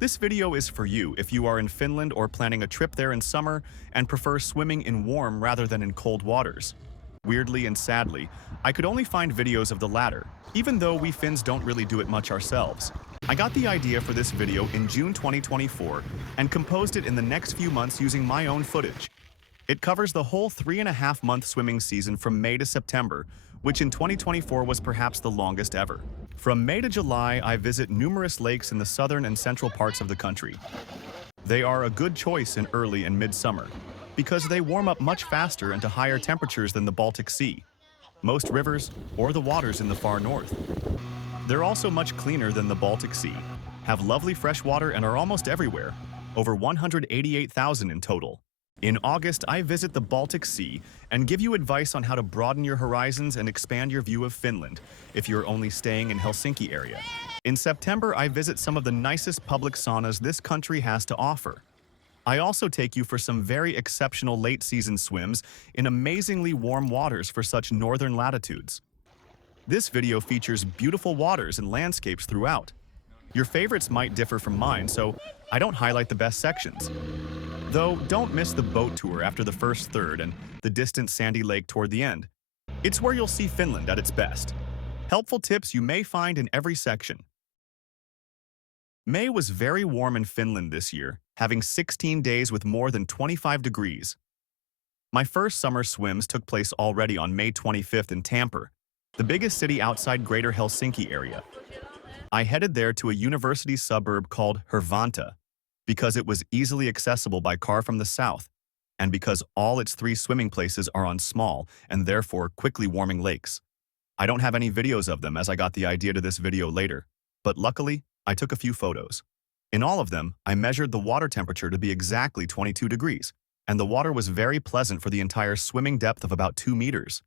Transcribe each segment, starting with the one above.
This video is for you if you are in Finland or planning a trip there in summer and prefer swimming in warm rather than in cold waters. Weirdly and sadly, I could only find videos of the latter, even though we Finns don't really do it much ourselves. I got the idea for this video in June 2024 and composed it in the next few months using my own footage. It covers the whole 3.5-month swimming season from May to September, which in 2024 was perhaps the longest ever. From May to July, I visit numerous lakes in the southern and central parts of the country. They are a good choice in early and midsummer, because they warm up much faster and to higher temperatures than the Baltic Sea, most rivers, or the waters in the far north. They're also much cleaner than the Baltic Sea, have lovely fresh water and are almost everywhere, over 188,000 in total. In August, I visit the Baltic Sea and give you advice on how to broaden your horizons and expand your view of Finland if you're only staying in Helsinki area. In September, I visit some of the nicest public saunas this country has to offer. I also take you for some very exceptional late-season swims in amazingly warm waters for such northern latitudes. This video features beautiful waters and landscapes throughout. Your favorites might differ from mine, so I don't highlight the best sections. Though, don't miss the boat tour after the first third and the distant sandy lake toward the end. It's where you'll see Finland at its best. Helpful tips you may find in every section. May was very warm in Finland this year, having 16 days with more than 25 degrees. My first summer swims took place already on May 25th in Tampere, the biggest city outside Greater Helsinki area. I headed there to a university suburb called Vantaa, because it was easily accessible by car from the south, and because all its 3 swimming places are on small and therefore quickly warming lakes. I don't have any videos of them as I got the idea to this video later, but luckily, I took a few photos. In all of them, I measured the water temperature to be exactly 22 degrees, and the water was very pleasant for the entire swimming depth of about 2 meters.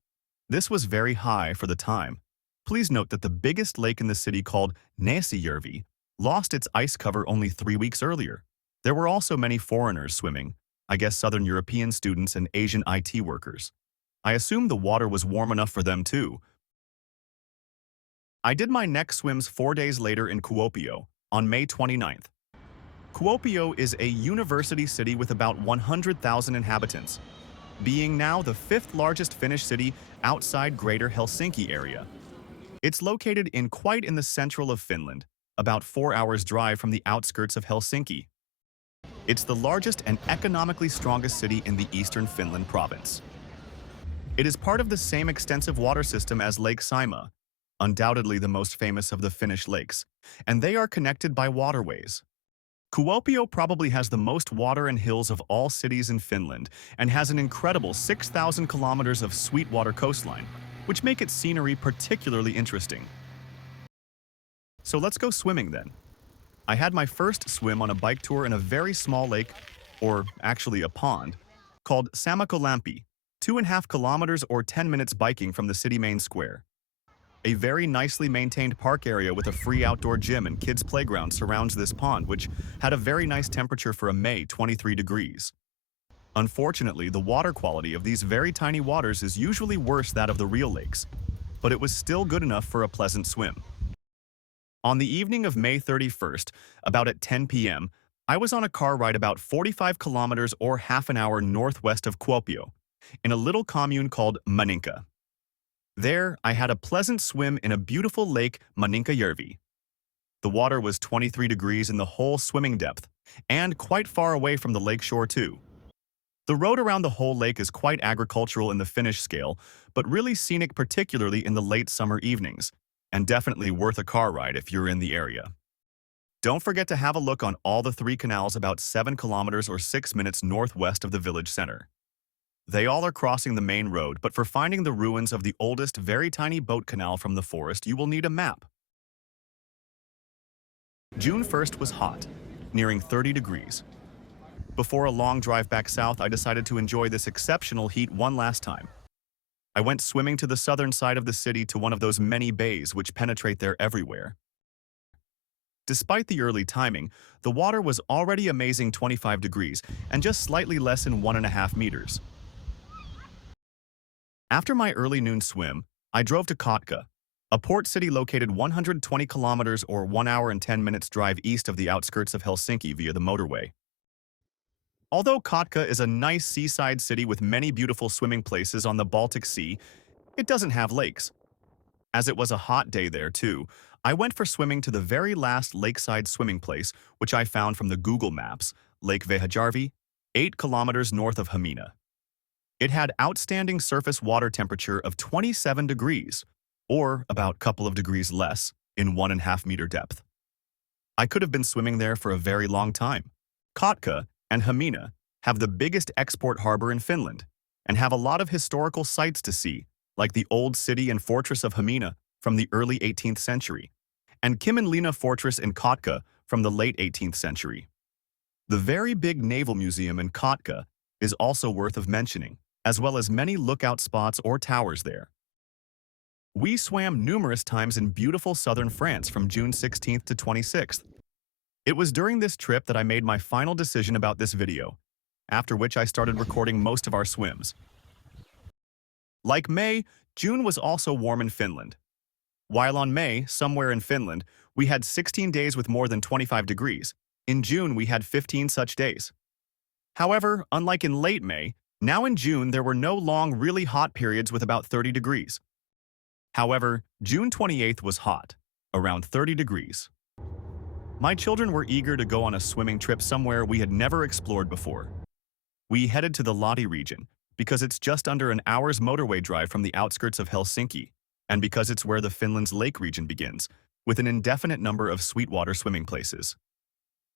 This was very high for the time. Please note that the biggest lake in the city, called Mustijoki, lost its ice cover only 3 weeks earlier. There were also many foreigners swimming, I guess Southern European students and Asian IT workers. I assume the water was warm enough for them too. I did my next swims 4 days later in Kuopio, on May 29th. Kuopio is a university city with about 100,000 inhabitants, being now the 5th largest Finnish city outside Greater Helsinki area. It's located quite in the central of Finland, about 4 hours drive from the outskirts of Helsinki. It's the largest and economically strongest city in the eastern Finland province. It is part of the same extensive water system as Lake Saimaa, undoubtedly the most famous of the Finnish lakes, and they are connected by waterways. Kuopio probably has the most water and hills of all cities in Finland and has an incredible 6,000 kilometers of sweetwater coastline, which make its scenery particularly interesting. So let's go swimming then. I had my first swim on a bike tour in a very small lake, or actually a pond, called Samakkolampi, 2.5 kilometers or 10 minutes biking from the city main square. A very nicely maintained park area with a free outdoor gym and kids' playground surrounds this pond, which had a very nice temperature for a May, 23 degrees. Unfortunately, the water quality of these very tiny waters is usually worse than that of the real lakes, but it was still good enough for a pleasant swim. On the evening of May 31st, about at 10 p.m., I was on a car ride about 45 kilometers or half an hour northwest of Kuopio, in a little commune called Maaninka. There, I had a pleasant swim in a beautiful lake, Maaninka. The water was 23 degrees in the whole swimming depth, and quite far away from the lake shore too. The road around the whole lake is quite agricultural in the Finnish scale, but really scenic particularly in the late summer evenings, and definitely worth a car ride if you're in the area. Don't forget to have a look on all the 3 canals about 7 kilometers or 6 minutes northwest of the village center. They all are crossing the main road, but for finding the ruins of the oldest very tiny boat canal from the forest, you will need a map. June 1st was hot, nearing 30 degrees. Before a long drive back south, I decided to enjoy this exceptional heat one last time. I went swimming to the southern side of the city to one of those many bays which penetrate there everywhere. Despite the early timing, the water was already amazing 25 degrees and just slightly less than 1.5 meters. After my early noon swim, I drove to Kotka, a port city located 120 kilometers or 1 hour and 10 minutes drive east of the outskirts of Helsinki via the motorway. Although Kotka is a nice seaside city with many beautiful swimming places on the Baltic Sea, it doesn't have lakes. As it was a hot day there too, I went for swimming to the very last lakeside swimming place, which I found from the Google Maps, Lake Vuosaari, 8 kilometers north of Hamina. It had outstanding surface water temperature of 27 degrees, or about a couple of degrees less, in 1.5 meter depth. I could have been swimming there for a very long time. Kotka and Hamina have the biggest export harbor in Finland and have a lot of historical sites to see, like the old city and fortress of Hamina from the early 18th century, and Kyminlinna Fortress in Kotka from the late 18th century. The very big naval museum in Kotka is also worth of mentioning, as well as many lookout spots or towers there. We swam numerous times in beautiful southern France from June 16th to 26th. It was during this trip that I made my final decision about this video, after which I started recording most of our swims. Like May, June was also warm in Finland. While on May, somewhere in Finland, we had 16 days with more than 25 degrees. In June, we had 15 such days. However, unlike in late May, now in June there were no long, really hot periods with about 30 degrees. However, June 28th was hot, around 30 degrees. My children were eager to go on a swimming trip somewhere we had never explored before. We headed to the Lahti region, because it's just under an hour's motorway drive from the outskirts of Helsinki, and because it's where the Finland's lake region begins, with an indefinite number of sweetwater swimming places.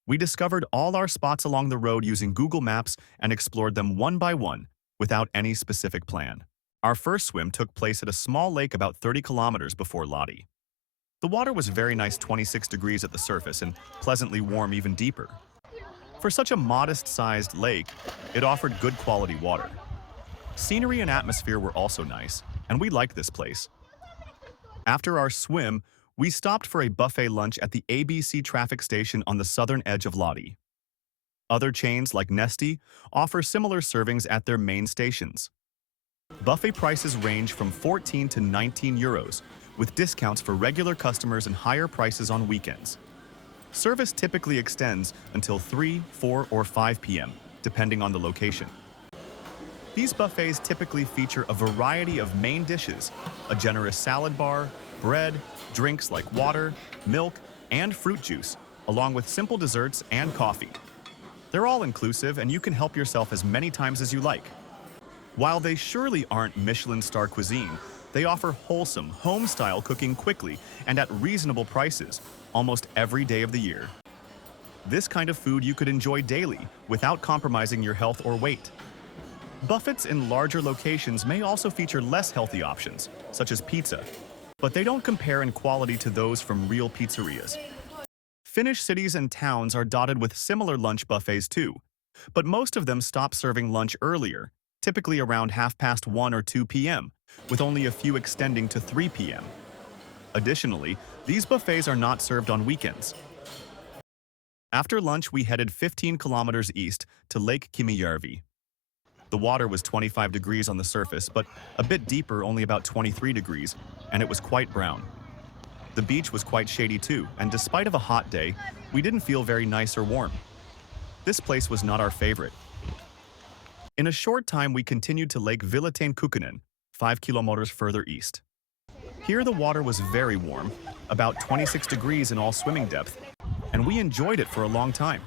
We discovered all our spots along the road using Google Maps and explored them one by one, without any specific plan. Our first swim took place at a small lake about 30 kilometers before Lahti. The water was very nice, 26 degrees at the surface and pleasantly warm even deeper. For such a modest-sized lake, it offered good quality water. Scenery and atmosphere were also nice, and we liked this place. After our swim, we stopped for a buffet lunch at the ABC traffic station on the southern edge of Lahti. Other chains like Nesti offer similar servings at their main stations. Buffet prices range from 14 to 19 euros, with discounts for regular customers and higher prices on weekends. Service typically extends until 3, 4, or 5 p.m., depending on the location. These buffets typically feature a variety of main dishes, a generous salad bar, bread, drinks like water, milk, and fruit juice, along with simple desserts and coffee. They're all inclusive, and you can help yourself as many times as you like. While they surely aren't Michelin-star cuisine, they offer wholesome, home-style cooking quickly and at reasonable prices, almost every day of the year. This kind of food you could enjoy daily, without compromising your health or weight. Buffets in larger locations may also feature less healthy options, such as pizza, but they don't compare in quality to those from real pizzerias. Finnish cities and towns are dotted with similar lunch buffets too, but most of them stop serving lunch earlier, typically around 1:30 or 2 p.m., with only a few extending to 3 p.m. Additionally, these buffets are not served on weekends. After lunch, we headed 15 kilometers east to Lake Kuusijärvi. The water was 25 degrees on the surface, but a bit deeper, only about 23 degrees, and it was quite brown. The beach was quite shady too, and despite of a hot day, we didn't feel very nice or warm. This place was not our favorite. In a short time, we continued to Lake Vilatainen, 5 kilometers further east. Here the water was very warm, about 26 degrees in all swimming depth, and we enjoyed it for a long time.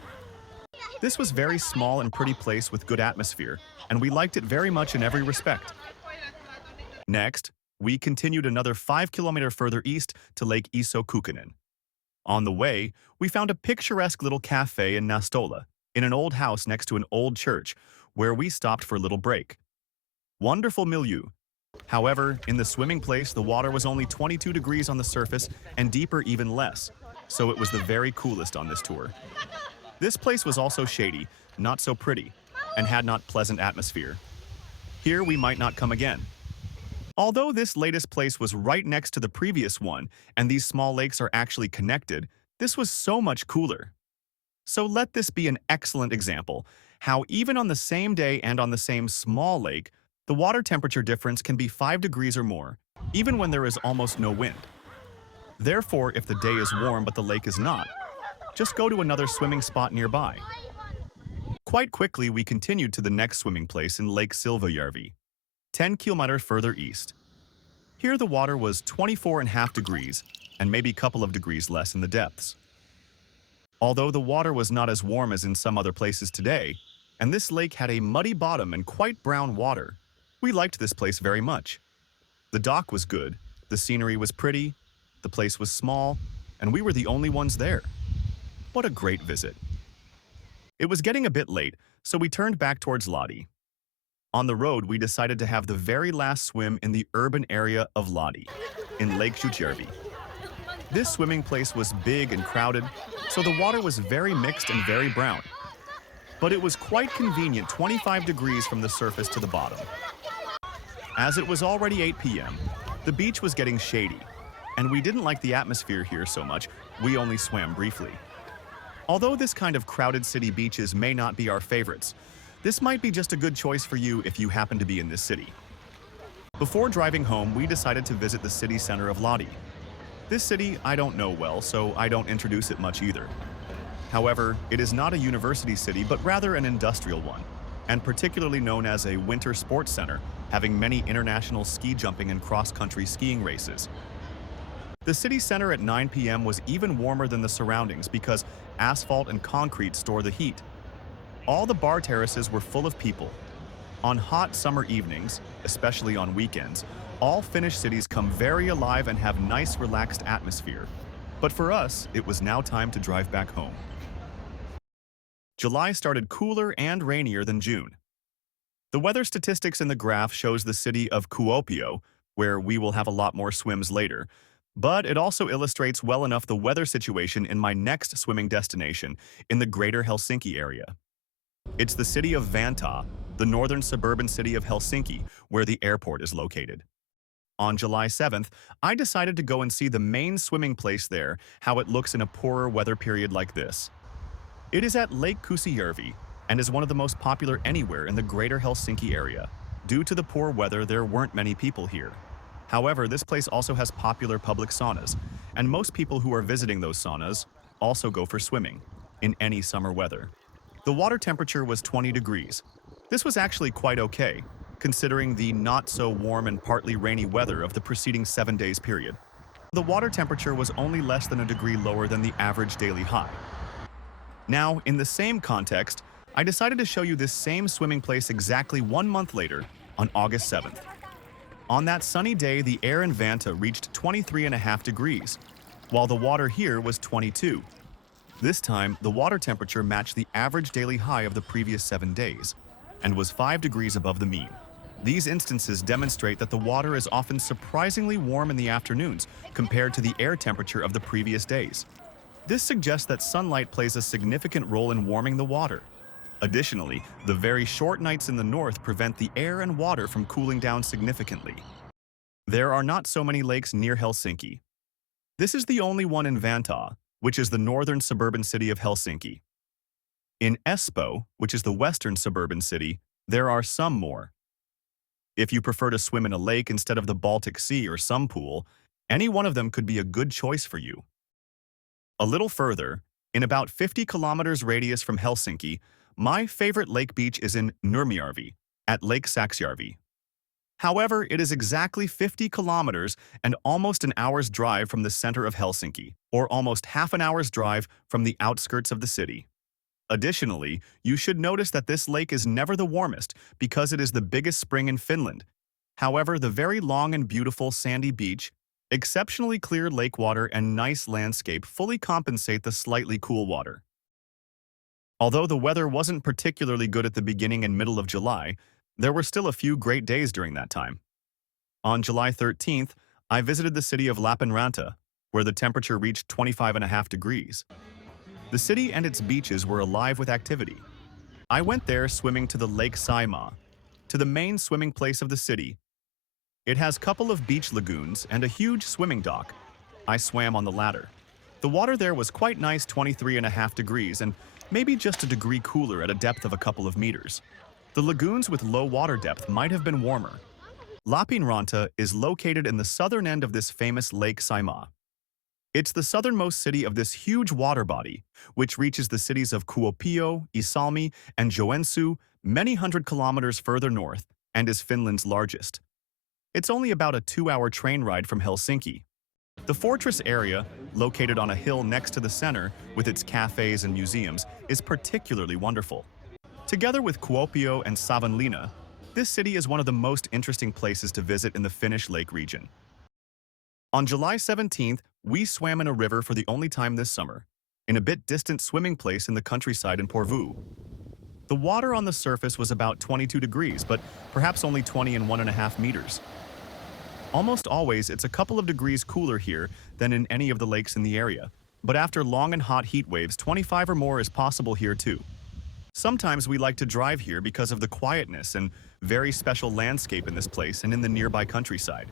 This was very small and pretty place with good atmosphere, and we liked it very much in every respect. Next, we continued another 5 kilometers further east to Lake Iso-Kukkonen. On the way, we found a picturesque little cafe in Nastola, in an old house next to an old church, where we stopped for a little break. Wonderful milieu. However, in the swimming place, the water was only 22 degrees on the surface and deeper even less, so it was the very coolest on this tour. This place was also shady, not so pretty, and had not pleasant atmosphere. Here we might not come again. Although this latest place was right next to the previous one, and these small lakes are actually connected, this was so much cooler. So let this be an excellent example, how even on the same day and on the same small lake, the water temperature difference can be 5 degrees or more, even when there is almost no wind. Therefore, if the day is warm but the lake is not, just go to another swimming spot nearby. Quite quickly, we continued to the next swimming place in Lake Silvajärvi, 10 kilometers further east. Here the water was 24.5 degrees and maybe a couple of degrees less in the depths. Although the water was not as warm as in some other places today, and this lake had a muddy bottom and quite brown water, we liked this place very much. The dock was good, the scenery was pretty, the place was small, and we were the only ones there. What a great visit. It was getting a bit late, so we turned back towards Lahti. On the road, we decided to have the very last swim in the urban area of Lahti, in Lake Kuusijärvi. This swimming place was big and crowded, so the water was very mixed and very brown. But it was quite convenient, 25 degrees from the surface to the bottom. As it was already 8 p.m., the beach was getting shady, and we didn't like the atmosphere here so much, we only swam briefly. Although this kind of crowded city beaches may not be our favorites, this might be just a good choice for you if you happen to be in this city. Before driving home, we decided to visit the city center of Lahti. This city I don't know well, so I don't introduce it much either. However, it is not a university city, but rather an industrial one, and particularly known as a winter sports center, having many international ski jumping and cross-country skiing races. The city center at 9 p.m. was even warmer than the surroundings because asphalt and concrete store the heat. All the bar terraces were full of people. On hot summer evenings, especially on weekends, all Finnish cities come very alive and have nice relaxed atmosphere. But for us, it was now time to drive back home. July started cooler and rainier than June. The weather statistics in the graph shows the city of Kuopio, where we will have a lot more swims later, but it also illustrates well enough the weather situation in my next swimming destination in the greater Helsinki area. It's the city of Vantaa, the northern suburban city of Helsinki, where the airport is located. On July 7th, I decided to go and see the main swimming place there, how it looks in a poorer weather period like this. It is at Lake Kuusijärvi and is one of the most popular anywhere in the greater Helsinki area. Due to the poor weather, there weren't many people here. However, this place also has popular public saunas, and most people who are visiting those saunas also go for swimming in any summer weather. The water temperature was 20 degrees. This was actually quite okay, considering the not-so-warm and partly rainy weather of the preceding 7 days period. The water temperature was only less than a degree lower than the average daily high. Now, in the same context, I decided to show you this same swimming place exactly 1 month later, on August 7th. On that sunny day, the air in Vantaa reached 23.5 degrees, while the water here was 22. This time, the water temperature matched the average daily high of the previous 7 days, and was 5 degrees above the mean. These instances demonstrate that the water is often surprisingly warm in the afternoons compared to the air temperature of the previous days. This suggests that sunlight plays a significant role in warming the water. Additionally, the very short nights in the north prevent the air and water from cooling down significantly. There are not so many lakes near Helsinki. This is the only one in Vantaa, which is the northern suburban city of Helsinki. In Espoo, which is the western suburban city, there are some more. If you prefer to swim in a lake instead of the Baltic Sea or some pool, any one of them could be a good choice for you. A little further, in about 50 kilometers radius from Helsinki, my favorite lake beach is in Nurmijärvi, at Lake Saxjärvi. However, it is exactly 50 kilometers and almost an hour's drive from the center of Helsinki, or almost half an hour's drive from the outskirts of the city. Additionally, you should notice that this lake is never the warmest because it is the biggest spring in Finland. However, the very long and beautiful sandy beach, exceptionally clear lake water, and nice landscape fully compensate the slightly cool water. Although the weather wasn't particularly good at the beginning and middle of July, there were still a few great days during that time. On July 13th, I visited the city of Lappeenranta, where the temperature reached 25.5 degrees. The city and its beaches were alive with activity. I went there swimming to the Lake Saimaa, to the main swimming place of the city. It has a couple of beach lagoons and a huge swimming dock. I swam on the latter. The water there was quite nice, 23.5 degrees, and maybe just a degree cooler at a depth of a couple of meters. The lagoons with low water depth might have been warmer. Lappeenranta is located in the southern end of this famous Lake Saimaa. It's the southernmost city of this huge water body, which reaches the cities of Kuopio, Iisalmi, and Joensuu many hundred kilometers further north and is Finland's largest. It's only about a 2-hour train ride from Helsinki. The fortress area, located on a hill next to the center with its cafes and museums, is particularly wonderful. Together with Kuopio and Savonlinna, this city is one of the most interesting places to visit in the Finnish Lake region. On July 17th, we swam in a river for the only time this summer, in a bit distant swimming place in the countryside in Porvoo. The water on the surface was about 22 degrees, but perhaps only 20.5 meters. Almost always, it's a couple of degrees cooler here than in any of the lakes in the area, but after long and hot heat waves, 25 or more is possible here too. Sometimes we like to drive here because of the quietness and very special landscape in this place and in the nearby countryside.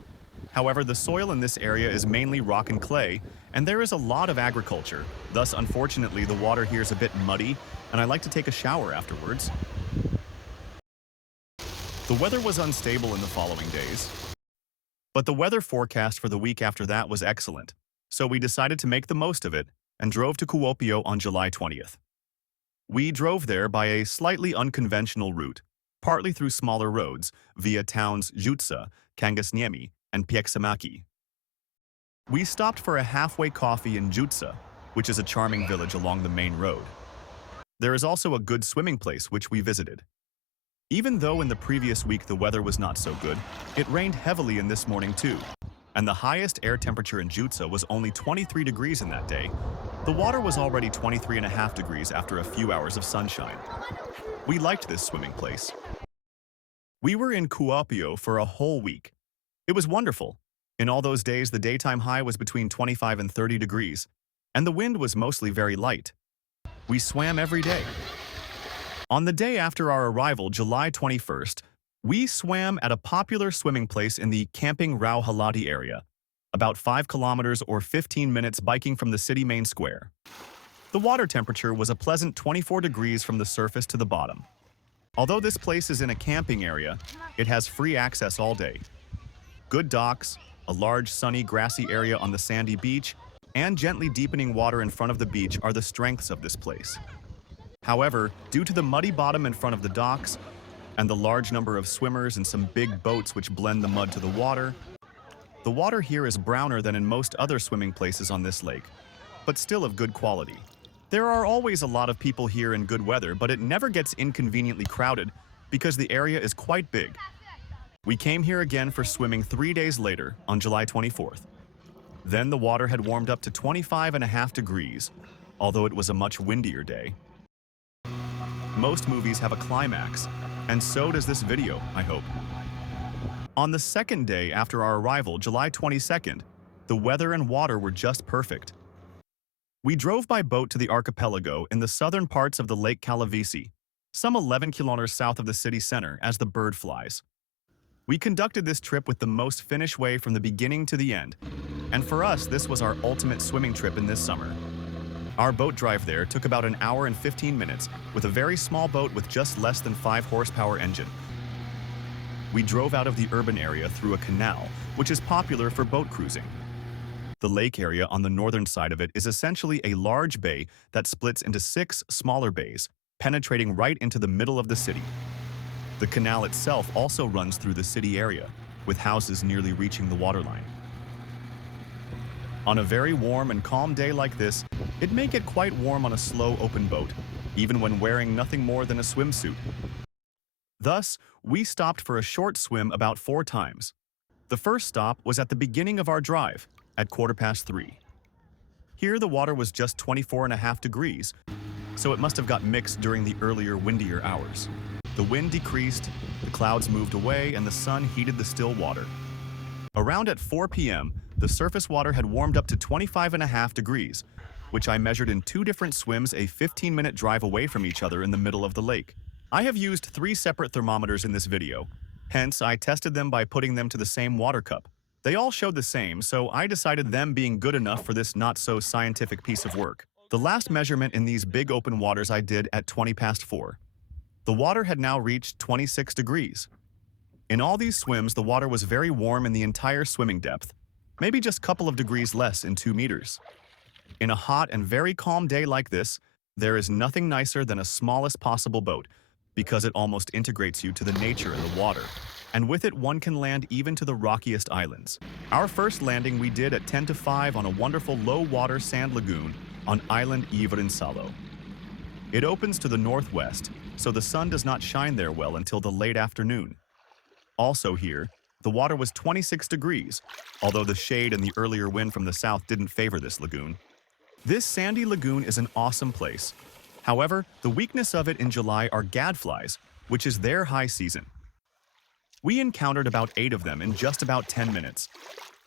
However, the soil in this area is mainly rock and clay, and there is a lot of agriculture. Thus, unfortunately, the water here is a bit muddy, and I like to take a shower afterwards. The weather was unstable in the following days, but the weather forecast for the week after that was excellent, so we decided to make the most of it and drove to Kuopio on July 20th. We drove there by a slightly unconventional route, partly through smaller roads, via towns Joutsa, Kangasniemi, and Pieksämäki. We stopped for a halfway coffee in Joutsa, which is a charming village along the main road. There is also a good swimming place which we visited. Even though in the previous week the weather was not so good, it rained heavily in this morning too, and the highest air temperature in Joutsa was only 23 degrees in that day. The water was already 23.5 degrees after a few hours of sunshine. We liked this swimming place. We were in Kuopio for a whole week. It was wonderful. In all those days, the daytime high was between 25 and 30 degrees, and the wind was mostly very light. We swam every day. On the day after our arrival, July 21st, we swam at a popular swimming place in the Camping Rauhalahti area, about 5 kilometers or 15 minutes biking from the city main square. The water temperature was a pleasant 24 degrees from the surface to the bottom. Although this place is in a camping area, it has free access all day. Good docks, a large sunny grassy area on the sandy beach, and gently deepening water in front of the beach are the strengths of this place. However, due to the muddy bottom in front of the docks, and the large number of swimmers and some big boats which blend the mud to the water here is browner than in most other swimming places on this lake, but still of good quality. There are always a lot of people here in good weather, but it never gets inconveniently crowded because the area is quite big. We came here again for swimming 3 days later, on July 24th. Then the water had warmed up to 25.5 degrees, although it was a much windier day. Most movies have a climax, and so does this video, I hope. On the second day after our arrival, July 22nd, the weather and water were just perfect. We drove by boat to the archipelago in the southern parts of the Lake Kallavesi, some 11 kilometers south of the city center as the bird flies. We conducted this trip with the most Finnish way from the beginning to the end, and for us this was our ultimate swimming trip in this summer. Our boat drive there took about an hour and 15 minutes with a very small boat with just less than 5 horsepower engine. We drove out of the urban area through a canal, which is popular for boat cruising. The lake area on the northern side of it is essentially a large bay that splits into 6 smaller bays, penetrating right into the middle of the city. The canal itself also runs through the city area, with houses nearly reaching the waterline. On a very warm and calm day like this, it may get quite warm on a slow open boat, even when wearing nothing more than a swimsuit. Thus, we stopped for a short swim about 4 times. The first stop was at the beginning of our drive, at 3:15. Here the water was just 24.5 degrees, so it must have got mixed during the earlier windier hours. The wind decreased, the clouds moved away, and the sun heated the still water. Around at 4 p.m., the surface water had warmed up to 25.5 degrees, which I measured in 2 different swims a 15-minute drive away from each other in the middle of the lake. I have used 3 separate thermometers in this video, hence I tested them by putting them to the same water cup. They all showed the same, so I decided them being good enough for this not-so-scientific piece of work. The last measurement in these big open waters I did at 4:20. The water had now reached 26 degrees. In all these swims, the water was very warm in the entire swimming depth. maybe just a couple of degrees less in 2 meters. In a hot and very calm day like this, there is nothing nicer than a smallest possible boat because it almost integrates you to the nature and the water. And with it, one can land even to the rockiest islands. Our first landing we did at 10 to 5 on a wonderful low-water sand lagoon on island Iverinsalo. It opens to the northwest, so the sun does not shine there well until the late afternoon. Also here, the water was 26 degrees, although the shade and the earlier wind from the south didn't favor this lagoon. This sandy lagoon is an awesome place. However, the weakness of it in July are gadflies, which is their high season. We encountered about 8 of them in just about 10 minutes.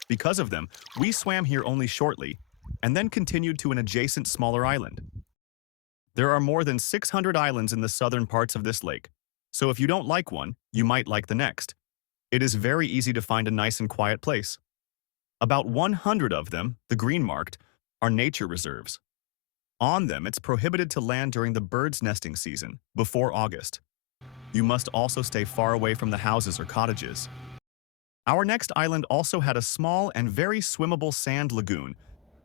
Because of them, we swam here only shortly, and then continued to an adjacent smaller island. There are more than 600 islands in the southern parts of this lake, so if you don't like one, you might like the next. It is very easy to find a nice and quiet place. About 100 of them, the green marked, are nature reserves. On them, it's prohibited to land during the birds' nesting season, before August. You must also stay far away from the houses or cottages. Our next island also had a small and very swimmable sand lagoon,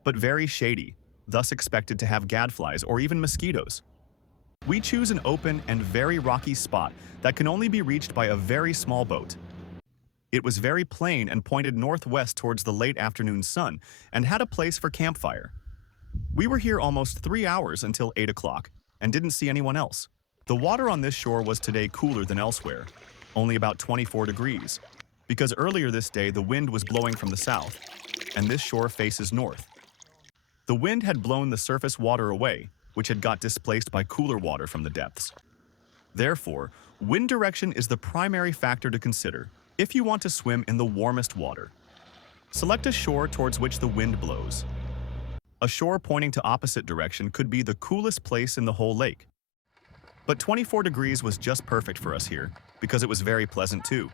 but very shady, thus expected to have gadflies or even mosquitoes. We choose an open and very rocky spot that can only be reached by a very small boat. It was very plain and pointed northwest towards the late afternoon sun and had a place for campfire. We were here almost 3 hours until 8 o'clock and didn't see anyone else. The water on this shore was today cooler than elsewhere, only about 24 degrees, because earlier this day the wind was blowing from the south, and this shore faces north. The wind had blown the surface water away, which had got displaced by cooler water from the depths. Therefore, wind direction is the primary factor to consider if you want to swim in the warmest water. Select a shore towards which the wind blows. A shore pointing to opposite direction could be the coolest place in the whole lake. But 24 degrees was just perfect for us here, because it was very pleasant too,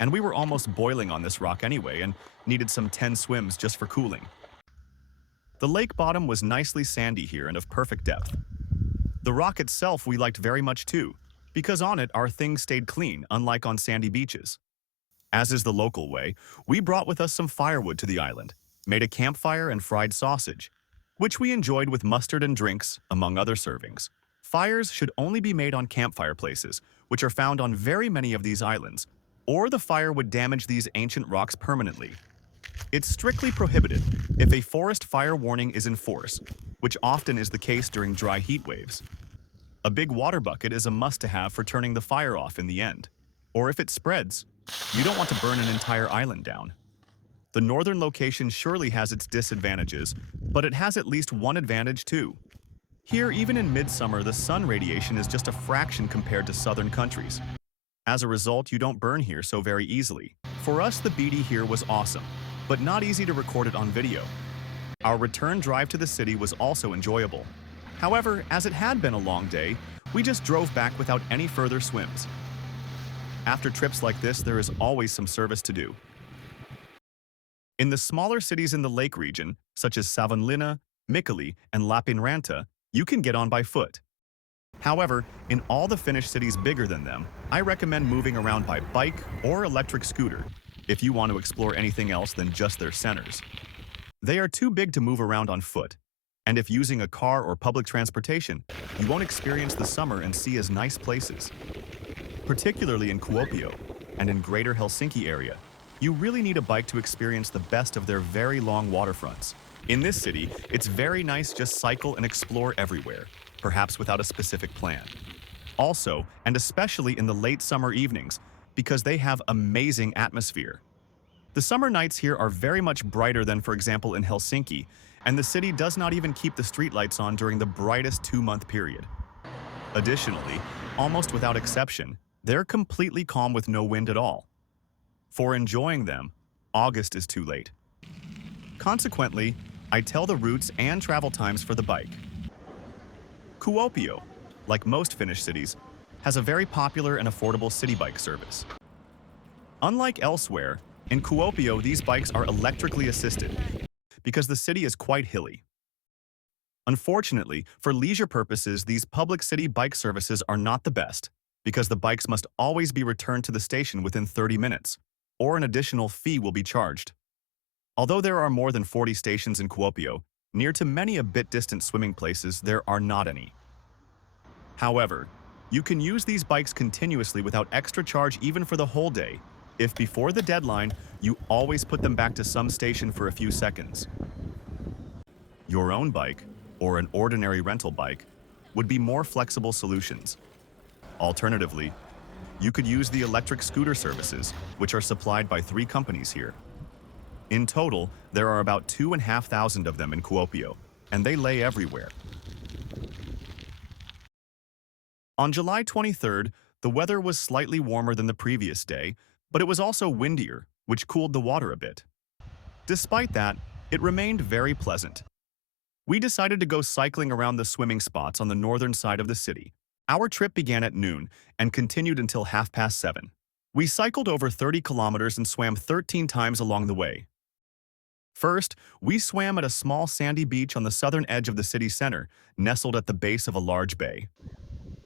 and we were almost boiling on this rock anyway and needed some 10 swims just for cooling. The lake bottom was nicely sandy here and of perfect depth. The rock itself we liked very much too, because on it our things stayed clean, unlike on sandy beaches. As is the local way, we brought with us some firewood to the island, made a campfire and fried sausage, which we enjoyed with mustard and drinks, among other servings. Fires should only be made on campfire places, which are found on very many of these islands, or the fire would damage these ancient rocks permanently. It's strictly prohibited if a forest fire warning is in force, which often is the case during dry heat waves. A big water bucket is a must-to-have for turning the fire off in the end, or if it spreads, you don't want to burn an entire island down. The northern location surely has its disadvantages, but it has at least one advantage too. Here, even in midsummer, the sun radiation is just a fraction compared to southern countries. As a result, you don't burn here so very easily. For us, the BD here was awesome, but not easy to record it on video. Our return drive to the city was also enjoyable. However, as it had been a long day, we just drove back without any further swims. After trips like this, there is always some service to do. In the smaller cities in the lake region, such as Savonlinna, Mikkeli, and Lappeenranta, you can get on by foot. However, in all the Finnish cities bigger than them, I recommend moving around by bike or electric scooter if you want to explore anything else than just their centers. They are too big to move around on foot, and if using a car or public transportation, you won't experience the summer and see as nice places. Particularly in Kuopio and in greater Helsinki area, you really need a bike to experience the best of their very long waterfronts. In this city, it's very nice just cycle and explore everywhere, perhaps without a specific plan. Also, and especially in the late summer evenings, because they have amazing atmosphere. The summer nights here are very much brighter than, for example, in Helsinki, and the city does not even keep the streetlights on during the brightest 2-month period. Additionally, almost without exception, they're completely calm with no wind at all. For enjoying them, August is too late. Consequently, I tell the routes and travel times for the bike. Kuopio, like most Finnish cities, has a very popular and affordable city bike service. Unlike elsewhere, in Kuopio these bikes are electrically assisted because the city is quite hilly. Unfortunately, for leisure purposes, these public city bike services are not the best because the bikes must always be returned to the station within 30 minutes, or an additional fee will be charged. Although there are more than 40 stations in Kuopio, near to many a bit distant swimming places, there are not any. However, you can use these bikes continuously without extra charge even for the whole day, if before the deadline, you always put them back to some station for a few seconds. Your own bike, or an ordinary rental bike, would be more flexible solutions. Alternatively, you could use the electric scooter services, which are supplied by 3 companies here. In total, there are about 2,500 of them in Kuopio, and they lay everywhere. On July 23rd, the weather was slightly warmer than the previous day, but it was also windier, which cooled the water a bit. Despite that, it remained very pleasant. We decided to go cycling around the swimming spots on the northern side of the city. Our trip began at noon and continued until 7:30. We cycled over 30 kilometers and swam 13 times along the way. First, we swam at a small sandy beach on the southern edge of the city center, nestled at the base of a large bay.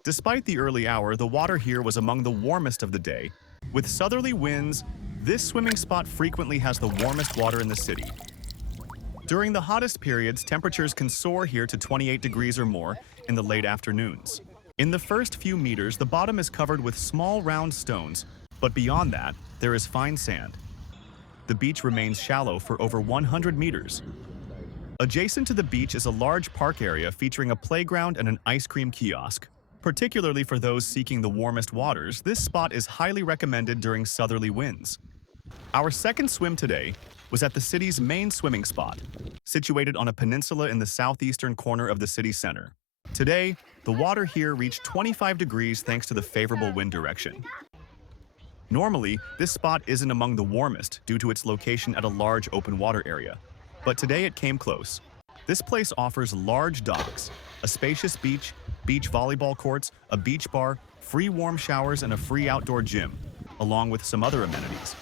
Despite the early hour, the water here was among the warmest of the day. With southerly winds, this swimming spot frequently has the warmest water in the city. During the hottest periods, temperatures can soar here to 28 degrees or more in the late afternoons. In the first few meters, the bottom is covered with small round stones, but beyond that, there is fine sand. The beach remains shallow for over 100 meters. Adjacent to the beach is a large park area featuring a playground and an ice cream kiosk. Particularly for those seeking the warmest waters, this spot is highly recommended during southerly winds. Our second swim today was at the city's main swimming spot, situated on a peninsula in the southeastern corner of the city center. Today, the water here reached 25 degrees thanks to the favorable wind direction. Normally, this spot isn't among the warmest due to its location at a large open water area, but today it came close. This place offers large docks, a spacious beach volleyball courts, a beach bar, free warm showers, and a free outdoor gym, along with some other amenities.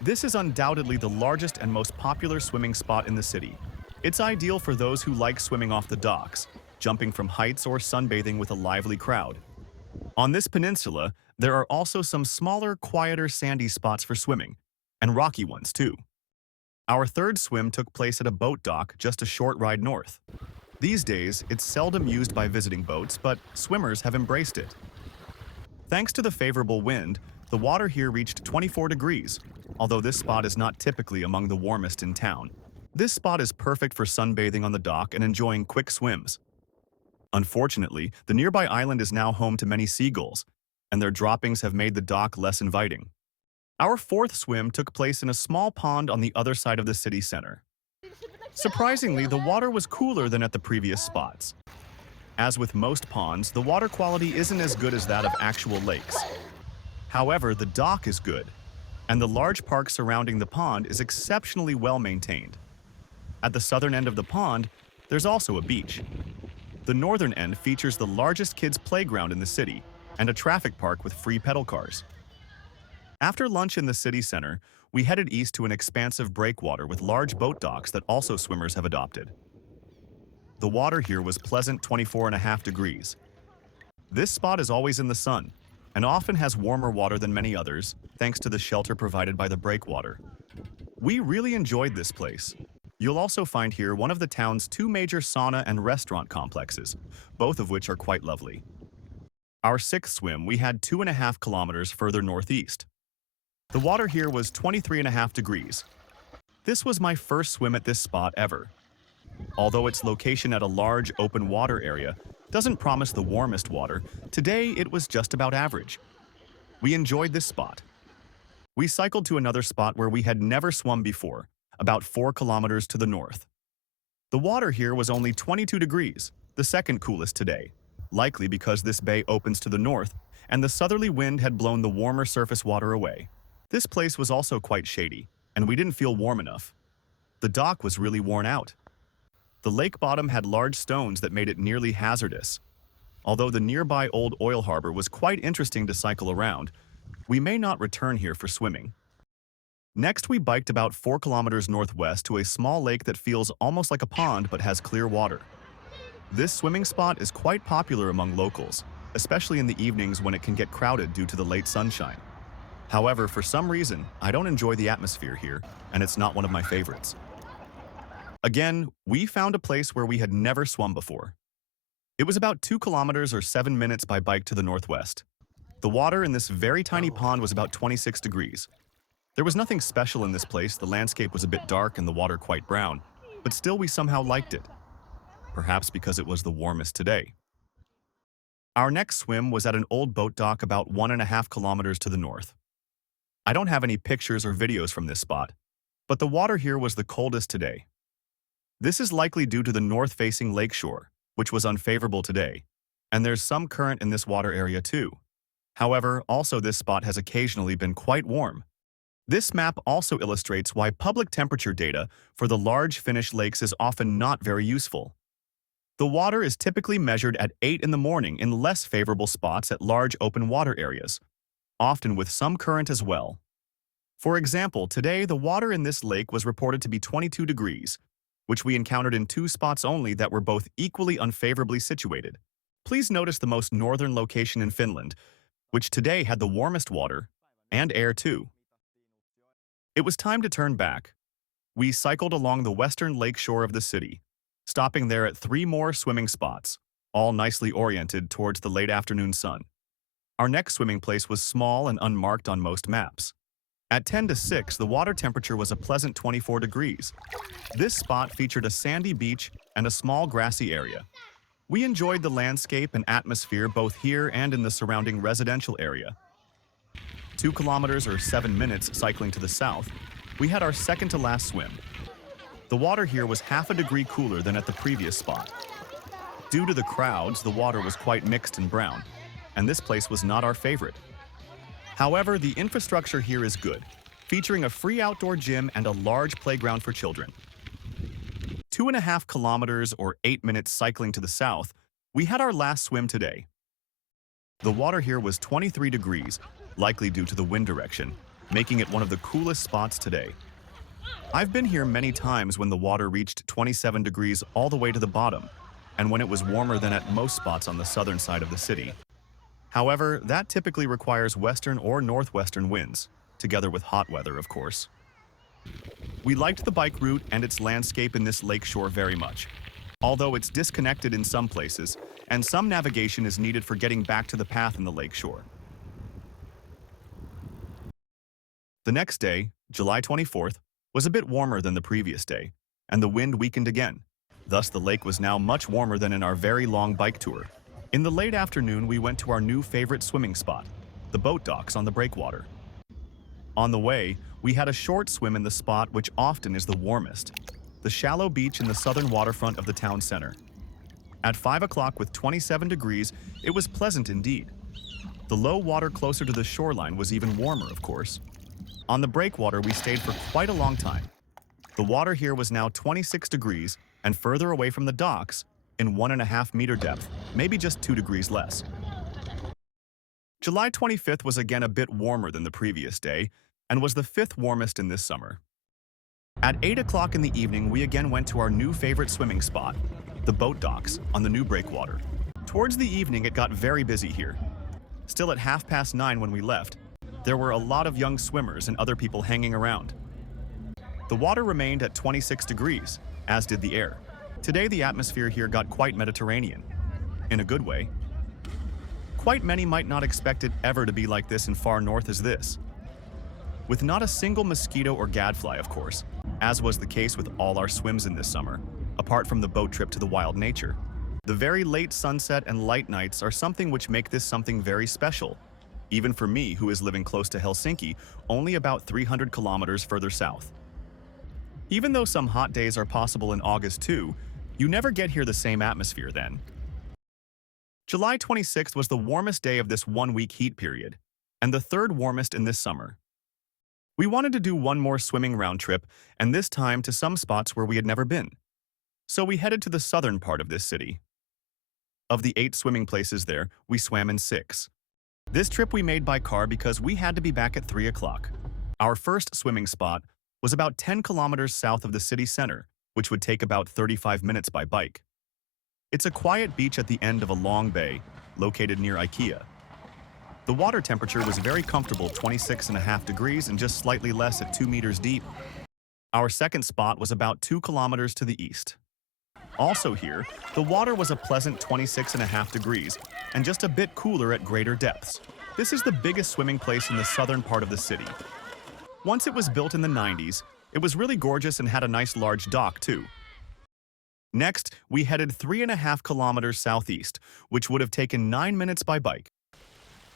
This is undoubtedly the largest and most popular swimming spot in the city. It's ideal for those who like swimming off the docks, jumping from heights, or sunbathing with a lively crowd. On this peninsula, there are also some smaller, quieter, sandy spots for swimming, and rocky ones too. Our third swim took place at a boat dock just a short ride north. These days, it's seldom used by visiting boats, but swimmers have embraced it. Thanks to the favorable wind, the water here reached 24 degrees, although this spot is not typically among the warmest in town. This spot is perfect for sunbathing on the dock and enjoying quick swims. Unfortunately, the nearby island is now home to many seagulls, and their droppings have made the dock less inviting. Our fourth swim took place in a small pond on the other side of the city center. Surprisingly, the water was cooler than at the previous spots. As with most ponds, the water quality isn't as good as that of actual lakes. However, the dock is good, and the large park surrounding the pond is exceptionally well maintained. At the southern end of the pond, there's also a beach. The northern end features the largest kids' playground in the city and a traffic park with free pedal cars. After lunch in the city center, we headed east to an expansive breakwater with large boat docks that also swimmers have adopted. The water here was pleasant 24.5 degrees. This spot is always in the sun and often has warmer water than many others, thanks to the shelter provided by the breakwater. We really enjoyed this place. You'll also find here one of the town's 2 major sauna and restaurant complexes, both of which are quite lovely. Our sixth swim we had 2.5 kilometers further northeast. The water here was 23.5 degrees. This was my first swim at this spot ever. Although its location at a large open water area doesn't promise the warmest water, today it was just about average. We enjoyed this spot. We cycled to another spot where we had never swum before, about 4 kilometers to the north. The water here was only 22 degrees, the second coolest today, likely because this bay opens to the north and the southerly wind had blown the warmer surface water away. This place was also quite shady, and we didn't feel warm enough. The dock was really worn out. The lake bottom had large stones that made it nearly hazardous. Although the nearby old oil harbor was quite interesting to cycle around, we may not return here for swimming. Next, we biked about 4 kilometers northwest to a small lake that feels almost like a pond but has clear water. This swimming spot is quite popular among locals, especially in the evenings when it can get crowded due to the late sunshine. However, for some reason, I don't enjoy the atmosphere here, and it's not one of my favorites. Again, we found a place where we had never swum before. It was about 2 kilometers or 7 minutes by bike to the northwest. The water in this very tiny pond was about 26 degrees. There was nothing special in this place. The landscape was a bit dark and the water quite brown, but still we somehow liked it. Perhaps because it was the warmest today. Our next swim was at an old boat dock about 1.5 kilometers to the north. I don't have any pictures or videos from this spot, but the water here was the coldest today. This is likely due to the north-facing lakeshore, which was unfavorable today, and there's some current in this water area too. However, also this spot has occasionally been quite warm. This map also illustrates why public temperature data for the large Finnish lakes is often not very useful. The water is typically measured at 8 in the morning in less favorable spots at large open water areas, often with some current as well. For example, today the water in this lake was reported to be 22 degrees, which we encountered in 2 spots only that were both equally unfavorably situated. Please notice the most northern location in Finland, which today had the warmest water and air too. It was time to turn back. We cycled along the western lake shore of the city, stopping there at 3 more swimming spots, all nicely oriented towards the late afternoon sun. Our next swimming place was small and unmarked on most maps. At 10 to 6, the water temperature was a pleasant 24 degrees. This spot featured a sandy beach and a small grassy area. We enjoyed the landscape and atmosphere both here and in the surrounding residential area. 2 kilometers or 7 minutes cycling to the south, we had our second to last swim. The water here was half a degree cooler than at the previous spot. Due to the crowds, the water was quite mixed and brown, and this place was not our favorite. However, the infrastructure here is good, featuring a free outdoor gym and a large playground for children. 2.5 kilometers or 8 minutes cycling to the south, we had our last swim today. The water here was 23 degrees, likely due to the wind direction, making it one of the coolest spots today. I've been here many times when the water reached 27 degrees all the way to the bottom, and when it was warmer than at most spots on the southern side of the city. However, that typically requires western or northwestern winds, together with hot weather, of course. We liked the bike route and its landscape in this lakeshore very much, although it's disconnected in some places, and some navigation is needed for getting back to the path in the lakeshore. The next day, July 24th, was a bit warmer than the previous day, and the wind weakened again. Thus, the lake was now much warmer than in our very long bike tour. In the late afternoon, we went to our new favorite swimming spot, the boat docks on the breakwater. On the way, we had a short swim in the spot which often is the warmest, the shallow beach in the southern waterfront of the town center. At 5 o'clock with 27 degrees, it was pleasant indeed. The low water closer to the shoreline was even warmer, of course. On the breakwater, we stayed for quite a long time. The water here was now 26 degrees, and further away from the docks, in 1.5 meter depth, maybe just 2 degrees less. July 25th was again a bit warmer than the previous day, and was the 5th warmest in this summer. At 8 o'clock in the evening, we again went to our new favorite swimming spot, the boat docks on the new breakwater. Towards the evening, it got very busy here. Still at 9:30 when we left, there were a lot of young swimmers and other people hanging around. The water remained at 26 degrees, as did the air. Today, the atmosphere here got quite Mediterranean, in a good way. Quite many might not expect it ever to be like this in far north as this. With not a single mosquito or gadfly, of course, as was the case with all our swims in this summer, apart from the boat trip to the wild nature. The very late sunset and light nights are something which make this something very special, even for me who is living close to Helsinki, only about 300 kilometers further south. Even though some hot days are possible in August too, you never get here the same atmosphere then. July 26th was the warmest day of this 1-week heat period, and the 3rd warmest in this summer. We wanted to do one more swimming round trip, and this time to some spots where we had never been. So we headed to the southern part of this city. Of the 8 swimming places there, we swam in 6. This trip we made by car because we had to be back at 3 o'clock. Our first swimming spot was about 10 kilometers south of the city center, which would take about 35 minutes by bike. It's a quiet beach at the end of a long bay, located near IKEA. The water temperature was very comfortable, 26.5 degrees and just slightly less at 2 meters deep. Our second spot was about 2 kilometers to the east. Also here, the water was a pleasant 26.5 degrees and just a bit cooler at greater depths. This is the biggest swimming place in the southern part of the city. Once it was built in the 90s, it was really gorgeous and had a nice large dock too. Next, we headed 3.5 kilometers southeast, which would have taken 9 minutes by bike.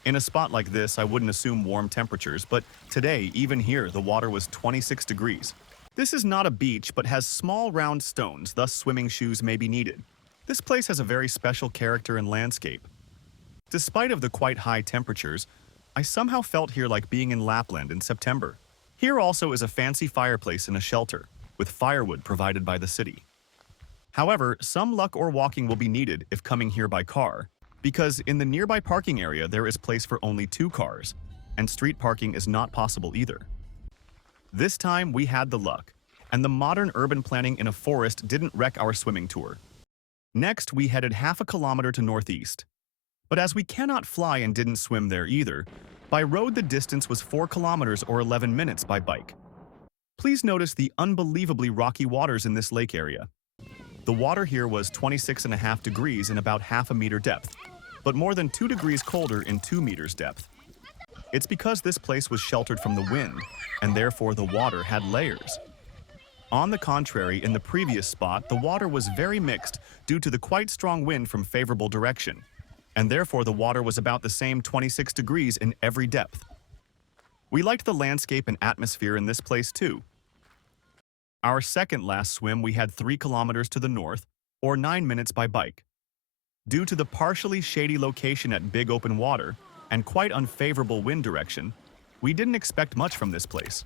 In a spot like this, I wouldn't assume warm temperatures, but today, even here, the water was 26 degrees. This is not a beach, but has small round stones, thus swimming shoes may be needed. This place has a very special character and landscape. Despite of the quite high temperatures, I somehow felt here like being in Lapland in September. Here also is a fancy fireplace and a shelter, with firewood provided by the city. However, some luck or walking will be needed if coming here by car, because in the nearby parking area there is place for only 2 cars, and street parking is not possible either. This time we had the luck, and the modern urban planning in a forest didn't wreck our swimming tour. Next, we headed half a kilometer to northeast. But as we cannot fly and didn't swim there either, by road the distance was 4 kilometers or 11 minutes by bike. Please notice the unbelievably rocky waters in this lake area. The water here was 26.5 degrees in about half a meter depth, but more than 2 degrees colder in 2 meters depth. It's because this place was sheltered from the wind, and therefore the water had layers. On the contrary, in the previous spot, the water was very mixed due to the quite strong wind from favorable direction, and therefore the water was about the same 26 degrees in every depth. We liked the landscape and atmosphere in this place too. Our second last swim we had 3 kilometers to the north, or 9 minutes by bike. Due to the partially shady location at big open water and quite unfavorable wind direction, we didn't expect much from this place.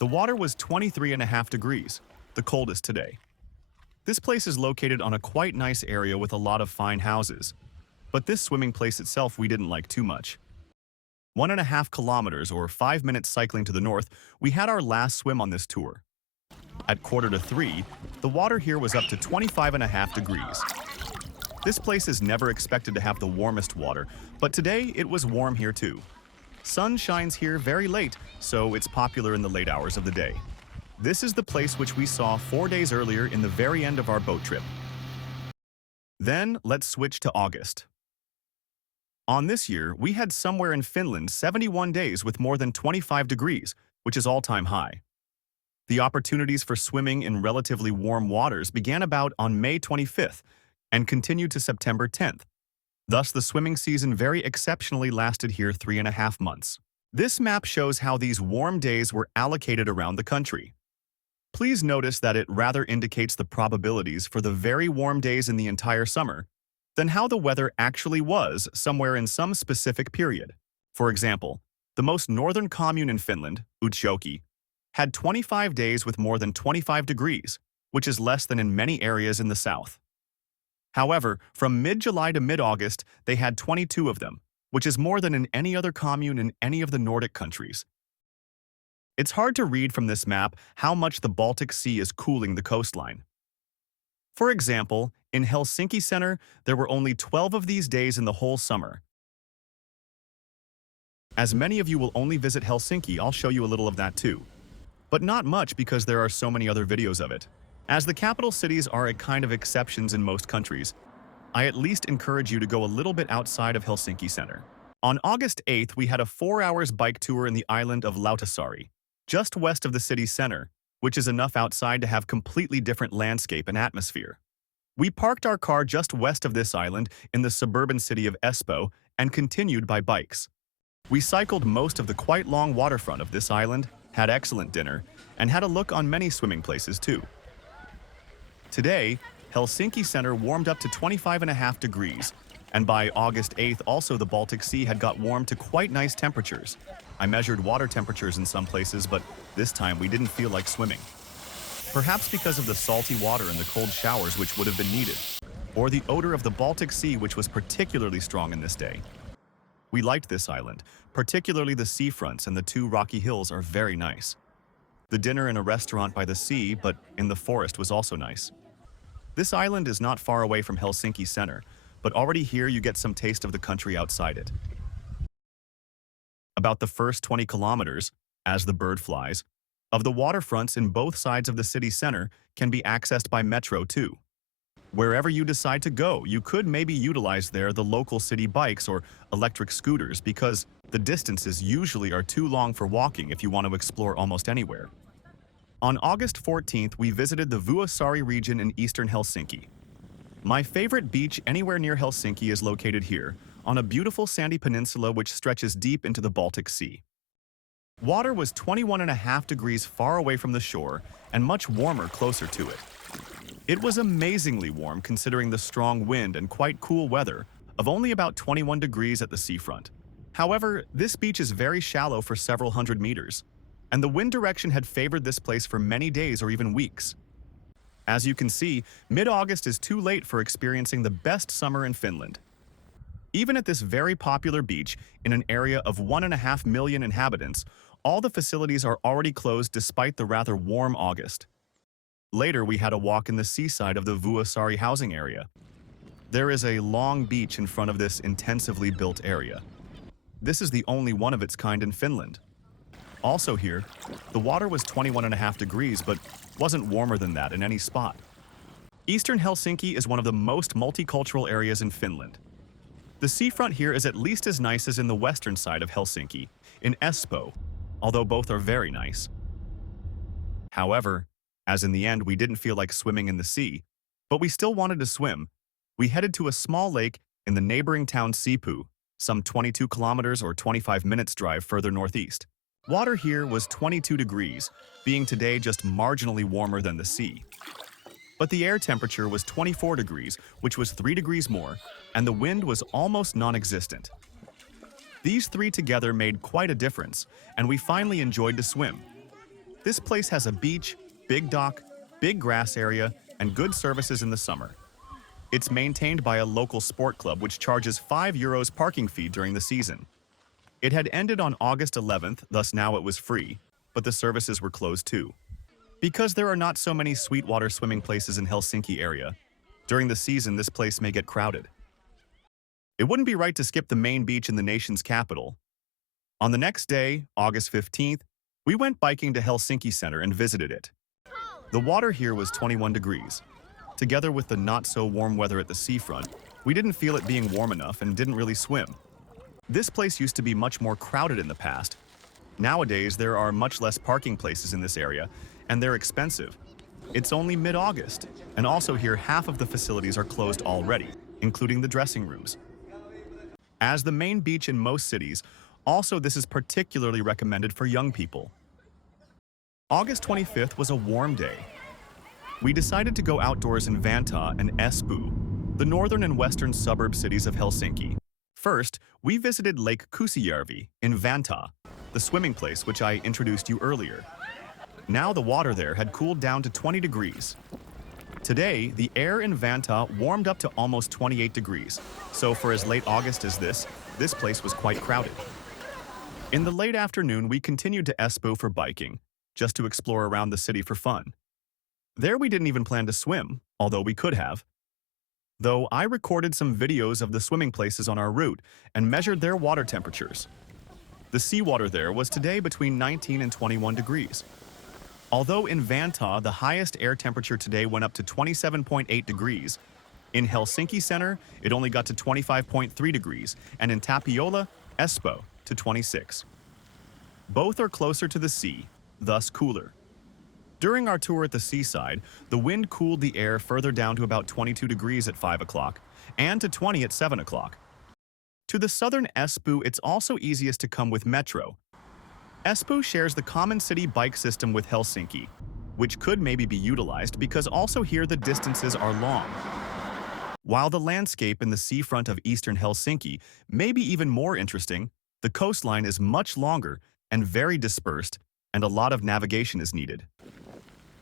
The water was 23.5 degrees, the coldest today. This place is located on a quite nice area with a lot of fine houses, but this swimming place itself we didn't like too much. 1.5 kilometers or 5 minutes cycling to the north, we had our last swim on this tour. At 2:45, the water here was up to 25.5 degrees. This place is never expected to have the warmest water, but today it was warm here too. Sun shines here very late, so it's popular in the late hours of the day. This is the place which we saw 4 days earlier in the very end of our boat trip. Then let's switch to August. On this year, we had somewhere in Finland 71 days with more than 25 degrees, which is all-time high. The opportunities for swimming in relatively warm waters began about on May 25th and continued to September 10th. Thus, the swimming season very exceptionally lasted here 3.5 months. This map shows how these warm days were allocated around the country. Please notice that it rather indicates the probabilities for the very warm days in the entire summer than how the weather actually was somewhere in some specific period. For example, the most northern commune in Finland, Mustijoki, had 25 days with more than 25 degrees, which is less than in many areas in the south. However, from mid-July to mid-August, they had 22 of them, which is more than in any other commune in any of the Nordic countries. It's hard to read from this map how much the Baltic Sea is cooling the coastline. For example, in Helsinki Center, there were only 12 of these days in the whole summer. As many of you will only visit Helsinki, I'll show you a little of that too. But not much because there are so many other videos of it. As the capital cities are a kind of exceptions in most countries, I at least encourage you to go a little bit outside of Helsinki Center. On August 8th, we had a 4-hour bike tour in the island of Lauttasaari, just west of the city center, which is enough outside to have completely different landscape and atmosphere. We parked our car just west of this island in the suburban city of Espoo and continued by bikes. We cycled most of the quite long waterfront of this island, had excellent dinner, and had a look on many swimming places too. Today, Helsinki Center warmed up to 25.5 degrees, and by August 8th also the Baltic Sea had got warm to quite nice temperatures. I measured water temperatures in some places, but this time we didn't feel like swimming. Perhaps because of the salty water and the cold showers which would have been needed, or the odor of the Baltic Sea which was particularly strong in this day. We liked this island, particularly the seafronts, and the 2 rocky hills are very nice. The dinner in a restaurant by the sea, but in the forest, was also nice. This island is not far away from Helsinki Center, but already here you get some taste of the country outside it. About the first 20 kilometers, as the bird flies, of the waterfronts in both sides of the city center can be accessed by metro too. Wherever you decide to go, you could maybe utilize there the local city bikes or electric scooters because the distances usually are too long for walking if you want to explore almost anywhere. On August 14th, we visited the Vuosaari region in eastern Helsinki. My favorite beach anywhere near Helsinki is located here, on a beautiful sandy peninsula which stretches deep into the Baltic Sea. Water was 21.5 degrees far away from the shore and much warmer closer to it. It was amazingly warm considering the strong wind and quite cool weather of only about 21 degrees at the seafront. However, this beach is very shallow for several hundred meters, and the wind direction had favored this place for many days or even weeks. As you can see, mid-August is too late for experiencing the best summer in Finland. Even at this very popular beach in an area of 1.5 million inhabitants, all the facilities are already closed despite the rather warm August. Later, we had a walk in the seaside of the Vuosaari housing area. There is a long beach in front of this intensively built area. This is the only one of its kind in Finland. Also here, the water was 21.5 degrees, but wasn't warmer than that in any spot. Eastern Helsinki is one of the most multicultural areas in Finland. The seafront here is at least as nice as in the western side of Helsinki, in Espoo, although both are very nice. However, as in the end we didn't feel like swimming in the sea, but we still wanted to swim, we headed to a small lake in the neighboring town Espoo, some 22 kilometers or 25 minutes drive further northeast. Water here was 22 degrees, being today just marginally warmer than the sea. But the air temperature was 24 degrees, which was 3 degrees more, and the wind was almost non-existent. These three together made quite a difference, and we finally enjoyed to swim. This place has a beach, big dock, big grass area, and good services in the summer. It's maintained by a local sport club which charges €5 parking fee during the season. It had ended on August 11th, thus now it was free, but the services were closed too. Because there are not so many sweetwater swimming places in Helsinki area, during the season this place may get crowded. It wouldn't be right to skip the main beach in the nation's capital. On the next day, August 15th, we went biking to Helsinki Center and visited it. The water here was 21 degrees. Together with the not-so-warm weather at the seafront, we didn't feel it being warm enough and didn't really swim. This place used to be much more crowded in the past. Nowadays, there are much less parking places in this area, and they're expensive. It's only mid-August, and also here half of the facilities are closed already, including the dressing rooms. As the main beach in most cities, also this is particularly recommended for young people. August 25th was a warm day. We decided to go outdoors in Vantaa and Espoo, the northern and western suburb cities of Helsinki. First, we visited Lake Kuusijärvi in Vantaa, the swimming place which I introduced you earlier. Now the water there had cooled down to 20 degrees. Today, the air in Vantaa warmed up to almost 28 degrees, so for as late August as this place was quite crowded. In the late afternoon, we continued to Espoo for biking, just to explore around the city for fun. There we didn't even plan to swim, although we could have. Though I recorded some videos of the swimming places on our route and measured their water temperatures. The seawater there was today between 19 and 21 degrees. Although in Vantaa, the highest air temperature today went up to 27.8 degrees, in Helsinki Center, it only got to 25.3 degrees, and in Tapiola, Espoo, to 26. Both are closer to the sea, thus cooler. During our tour at the seaside, the wind cooled the air further down to about 22 degrees at 5 o'clock and to 20 at 7 o'clock. To the southern Espoo, it's also easiest to come with metro. Espoo shares the common city bike system with Helsinki, which could maybe be utilized because also here the distances are long. While the landscape in the seafront of eastern Helsinki may be even more interesting, the coastline is much longer and very dispersed, and a lot of navigation is needed.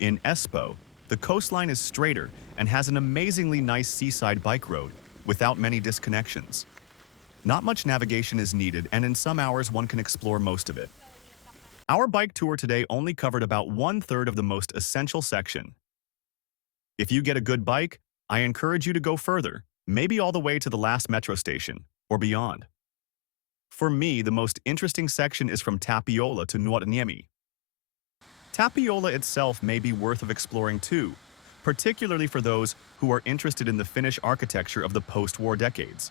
In Espoo, the coastline is straighter and has an amazingly nice seaside bike road without many disconnections. Not much navigation is needed, and in some hours one can explore most of it. Our bike tour today only covered about 1/3 of the most essential section. If you get a good bike, I encourage you to go further, maybe all the way to the last metro station or beyond. For me, the most interesting section is from Tapiola to Nuotniemi. Tapiola itself may be worth of exploring too, particularly for those who are interested in the Finnish architecture of the post-war decades.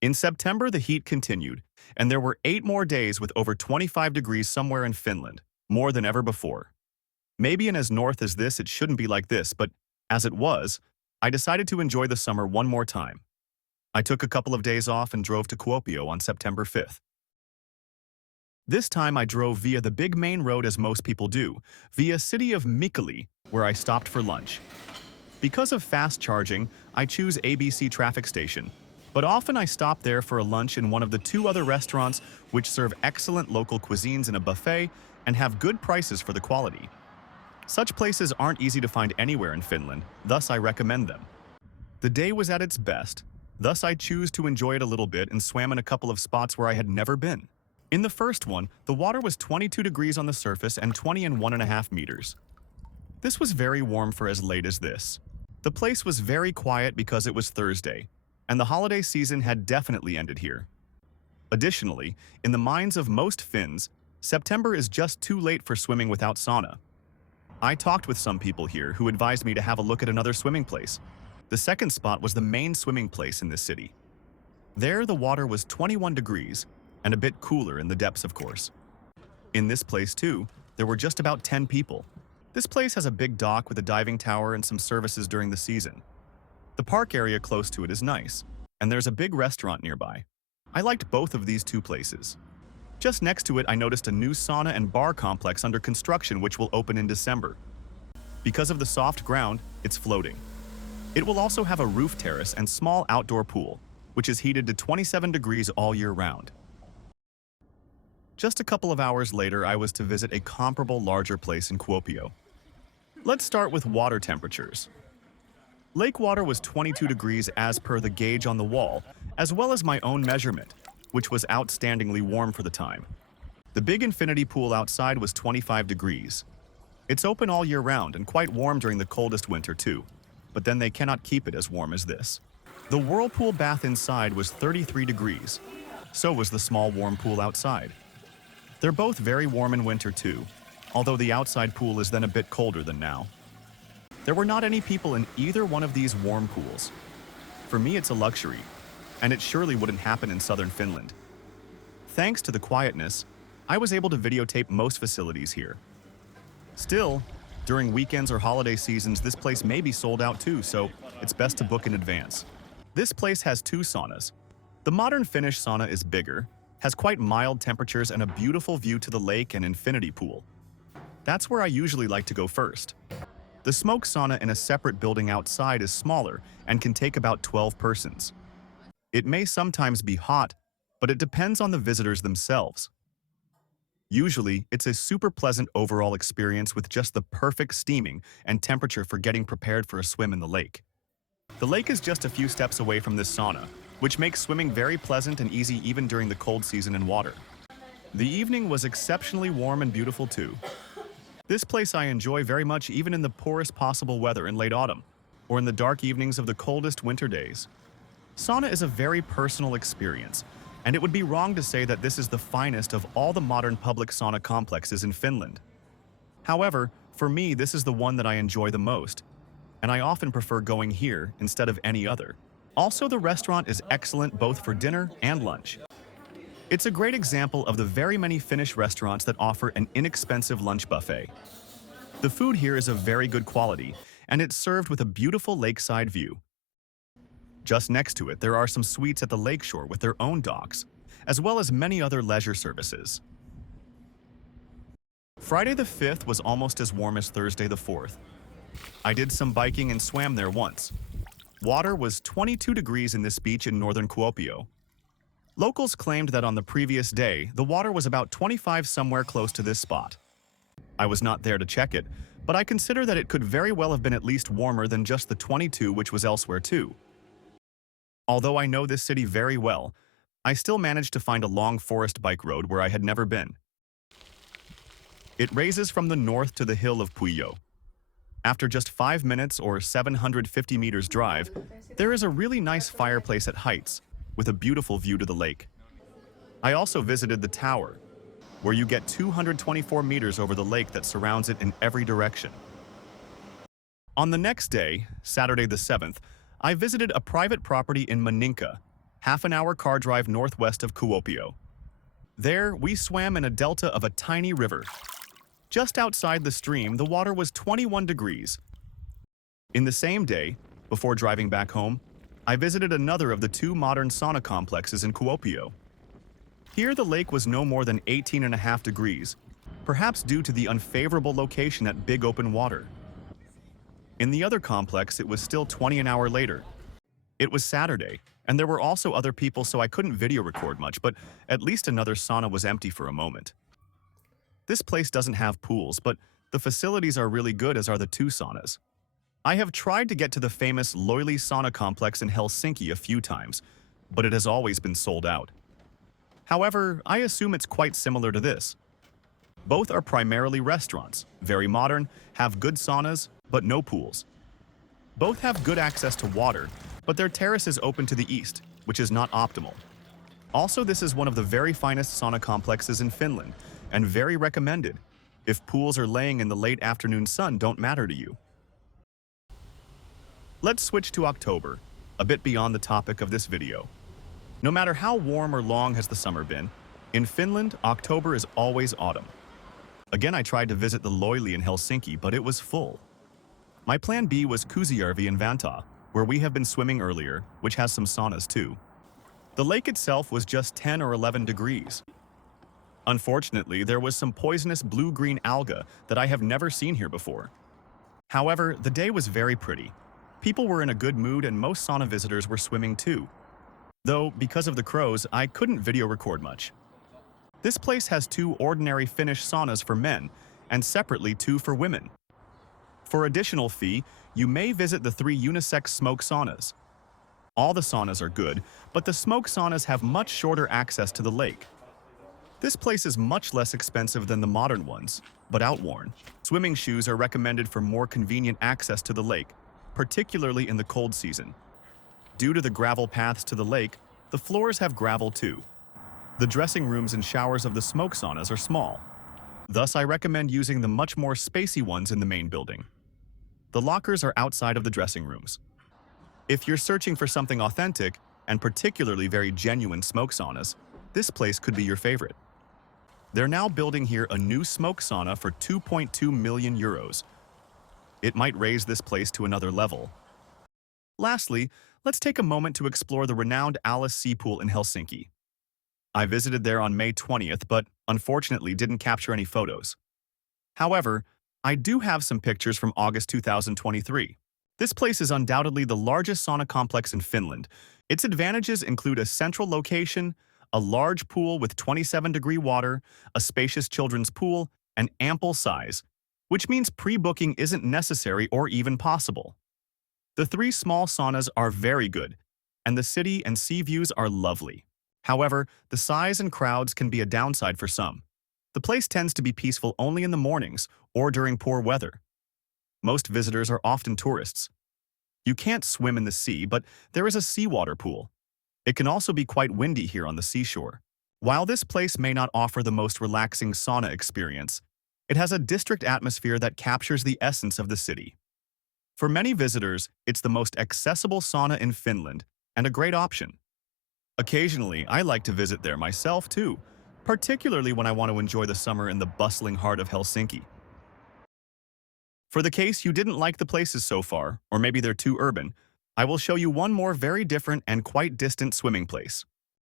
In September, the heat continued, and there were 8 more days with over 25 degrees somewhere in Finland, more than ever before. Maybe in as north as this it shouldn't be like this, but as it was, I decided to enjoy the summer one more time. I took a couple of days off and drove to Kuopio on September 5th. This time I drove via the big main road as most people do, via city of Mikkeli, where I stopped for lunch. Because of fast charging, I choose ABC traffic station, but often I stop there for a lunch in one of the 2 other restaurants which serve excellent local cuisines in a buffet and have good prices for the quality. Such places aren't easy to find anywhere in Finland, thus I recommend them. The day was at its best, thus I choose to enjoy it a little bit and swam in a couple of spots where I had never been. In the first one, the water was 22 degrees on the surface and 20 in 1.5 meters. This was very warm for as late as this. The place was very quiet because it was Thursday, and the holiday season had definitely ended here. Additionally, in the minds of most Finns, September is just too late for swimming without sauna. I talked with some people here who advised me to have a look at another swimming place. The second spot was the main swimming place in this city. There, the water was 21 degrees, and a bit cooler in the depths, of course. In this place, too, there were just about 10 people. This place has a big dock with a diving tower and some services during the season. The park area close to it is nice, and there's a big restaurant nearby. I liked both of these 2 places. Just next to it, I noticed a new sauna and bar complex under construction which will open in December. Because of the soft ground, it's floating. It will also have a roof terrace and small outdoor pool, which is heated to 27 degrees all year round. Just a couple of hours later, I was to visit a comparable larger place in Kuopio. Let's start with water temperatures. Lake water was 22 degrees as per the gauge on the wall, as well as my own measurement, which was outstandingly warm for the time. The big infinity pool outside was 25 degrees. It's open all year round and quite warm during the coldest winter too, but then they cannot keep it as warm as this. The whirlpool bath inside was 33 degrees. So was the small warm pool outside. They're both very warm in winter too, although the outside pool is then a bit colder than now. There were not any people in either one of these warm pools. For me, it's a luxury, and it surely wouldn't happen in southern Finland. Thanks to the quietness, I was able to videotape most facilities here. Still, during weekends or holiday seasons, this place may be sold out too, so it's best to book in advance. This place has 2 saunas. The modern Finnish sauna is bigger, has quite mild temperatures and a beautiful view to the lake and infinity pool. That's where I usually like to go first. The smoke sauna in a separate building outside is smaller and can take about 12 persons. It may sometimes be hot, but it depends on the visitors themselves. Usually, it's a super pleasant overall experience with just the perfect steaming and temperature for getting prepared for a swim in the lake. The lake is just a few steps away from this sauna, which makes swimming very pleasant and easy even during the cold season in water. The evening was exceptionally warm and beautiful too. This place I enjoy very much even in the poorest possible weather in late autumn, or in the dark evenings of the coldest winter days. Sauna is a very personal experience, and it would be wrong to say that this is the finest of all the modern public sauna complexes in Finland. However, for me, this is the one that I enjoy the most, and I often prefer going here instead of any other. Also, the restaurant is excellent both for dinner and lunch. It's a great example of the very many Finnish restaurants that offer an inexpensive lunch buffet. The food here is of very good quality, and it's served with a beautiful lakeside view. Just next to it, there are some suites at the lakeshore with their own docks, as well as many other leisure services. Friday the 5th was almost as warm as Thursday the 4th. I did some biking and swam there once. Water was 22 degrees in this beach in northern Kuopio. Locals claimed that on the previous day, the water was about 25 somewhere close to this spot. I was not there to check it, but I consider that it could very well have been at least warmer than just the 22 which was elsewhere too. Although I know this city very well, I still managed to find a long forest bike road where I had never been. It raises from the north to the hill of Puijo. After just 5 minutes or 750 meters drive, there is a really nice fireplace at heights, with a beautiful view to the lake. I also visited the tower, where you get 224 meters over the lake that surrounds it in every direction. On the next day, Saturday the 7th, I visited a private property in Maaninka, half an hour car drive northwest of Kuopio. There, we swam in a delta of a tiny river. Just outside the stream, the water was 21 degrees. In the same day, before driving back home, I visited another of the two modern sauna complexes in Kuopio. Here, the lake was no more than 18.5 degrees, perhaps due to the unfavorable location at big open water. In the other complex, it was still 20 an hour later. It was Saturday, and there were also other people, so I couldn't video record much, but at least another sauna was empty for a moment. This place doesn't have pools, but the facilities are really good, as are the two saunas. I have tried to get to the famous Loili sauna complex in Helsinki a few times, but it has always been sold out. However, I assume it's quite similar to this. Both are primarily restaurants, very modern, have good saunas, but no pools. Both have good access to water, but their terrace is open to the east, which is not optimal. Also, this is one of the very finest sauna complexes in Finland, and very recommended if pools are laying in the late afternoon sun don't matter to you. Let's switch to October, a bit beyond the topic of this video. No matter how warm or long has the summer been, in Finland, October is always autumn. Again, I tried to visit the Loili in Helsinki, but it was full. My plan B was Kuusijärvi in Vantaa, where we have been swimming earlier, which has some saunas too. The lake itself was just 10 or 11 degrees. Unfortunately, there was some poisonous blue-green alga that I have never seen here before. However, the day was very pretty. People were in a good mood and most sauna visitors were swimming too. Though, because of the crows, I couldn't video record much. This place has two ordinary Finnish saunas for men, and separately two for women. For additional fee, you may visit the 3 unisex smoke saunas. All the saunas are good, but the smoke saunas have much shorter access to the lake. This place is much less expensive than the modern ones, but outworn. Swimming shoes are recommended for more convenient access to the lake, particularly in the cold season. Due to the gravel paths to the lake, the floors have gravel too. The dressing rooms and showers of the smoke saunas are small. Thus, I recommend using the much more spacey ones in the main building. The lockers are outside of the dressing rooms. If you're searching for something authentic, and particularly very genuine smoke saunas, this place could be your favorite. They're now building here a new smoke sauna for 2.2 million euros. It might raise this place to another level. Lastly, let's take a moment to explore the renowned Allas sea pool in Helsinki. I visited there on May 20th, but unfortunately didn't capture any photos. However, I do have some pictures from August 2023. This place is undoubtedly the largest sauna complex in Finland. Its advantages include a central location, a large pool with 27-degree water, a spacious children's pool, and ample size, which means pre-booking isn't necessary or even possible. The 3 small saunas are very good, and the city and sea views are lovely. However, the size and crowds can be a downside for some. The place tends to be peaceful only in the mornings or during poor weather. Most visitors are often tourists. You can't swim in the sea, but there is a seawater pool. It can also be quite windy here on the seashore. While this place may not offer the most relaxing sauna experience, it has a district atmosphere that captures the essence of the city. For many visitors, it's the most accessible sauna in Finland and a great option. Occasionally, I like to visit there myself too, particularly when I want to enjoy the summer in the bustling heart of Helsinki. For the case you didn't like the places so far, or maybe they're too urban, I will show you one more very different and quite distant swimming place.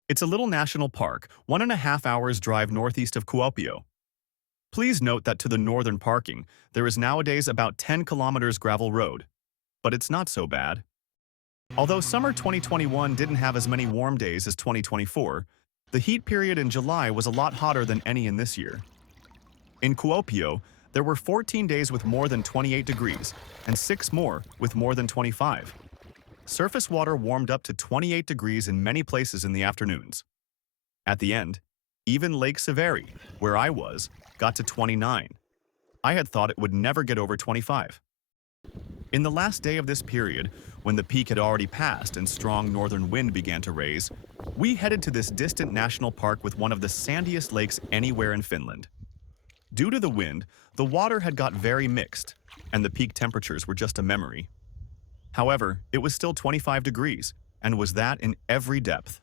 It's a little national park, 1.5 hours drive northeast of Kuopio. Please note that to the northern parking, there is nowadays about 10 kilometers gravel road, but it's not so bad. Although summer 2021 didn't have as many warm days as 2024, the heat period in July was a lot hotter than any in this year. In Kuopio, there were 14 days with more than 28 degrees, and 6 more with more than 25. Surface water warmed up to 28 degrees in many places in the afternoons. At the end, even Lake Severi, where I was, got to 29. I had thought it would never get over 25. In the last day of this period, when the peak had already passed and strong northern wind began to raise, we headed to this distant national park with one of the sandiest lakes anywhere in Finland. Due to the wind, the water had got very mixed, and the peak temperatures were just a memory. However, it was still 25 degrees, and was that in every depth.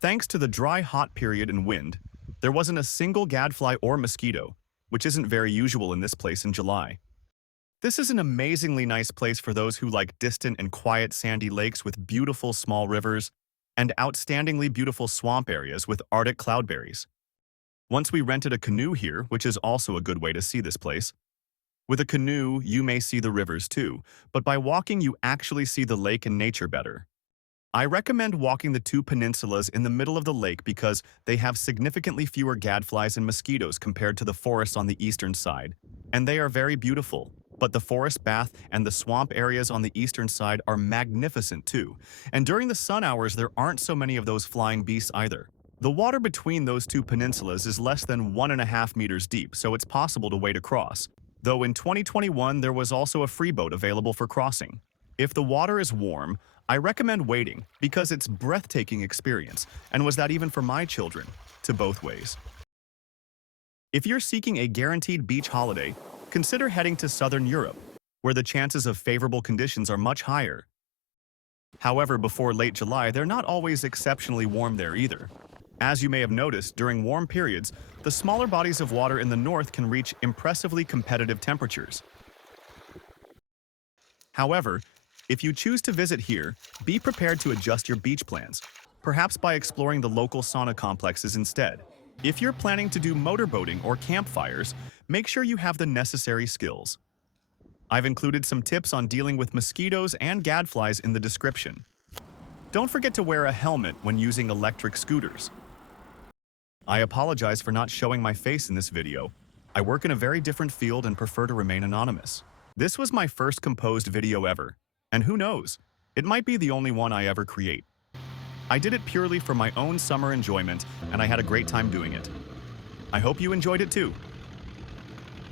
Thanks to the dry hot period and wind, there wasn't a single gadfly or mosquito, which isn't very usual in this place in July. This is an amazingly nice place for those who like distant and quiet sandy lakes with beautiful small rivers and outstandingly beautiful swamp areas with Arctic cloudberries. Once we rented a canoe here, which is also a good way to see this place. With a canoe, you may see the rivers too, but by walking you actually see the lake and nature better. I recommend walking the two peninsulas in the middle of the lake because they have significantly fewer gadflies and mosquitoes compared to the forest on the eastern side, and they are very beautiful. But the forest bath and the swamp areas on the eastern side are magnificent too, and during the sun hours there aren't so many of those flying beasts either. The water between those two peninsulas is less than 1.5 meters deep, so it's possible to wade across. Though in 2021 there was also a free boat available for crossing. If the water is warm, I recommend wading because it's a breathtaking experience, and was that even for my children, to both ways. If you're seeking a guaranteed beach holiday, consider heading to Southern Europe, where the chances of favorable conditions are much higher. However, before late July, they're not always exceptionally warm there either. As you may have noticed, during warm periods, the smaller bodies of water in the north can reach impressively competitive temperatures. However, if you choose to visit here, be prepared to adjust your beach plans, perhaps by exploring the local sauna complexes instead. If you're planning to do motorboating or campfires, make sure you have the necessary skills. I've included some tips on dealing with mosquitoes and gadflies in the description. Don't forget to wear a helmet when using electric scooters. I apologize for not showing my face in this video. I work in a very different field and prefer to remain anonymous. This was my first composed video ever, and who knows, it might be the only one I ever create. I did it purely for my own summer enjoyment, and I had a great time doing it. I hope you enjoyed it too.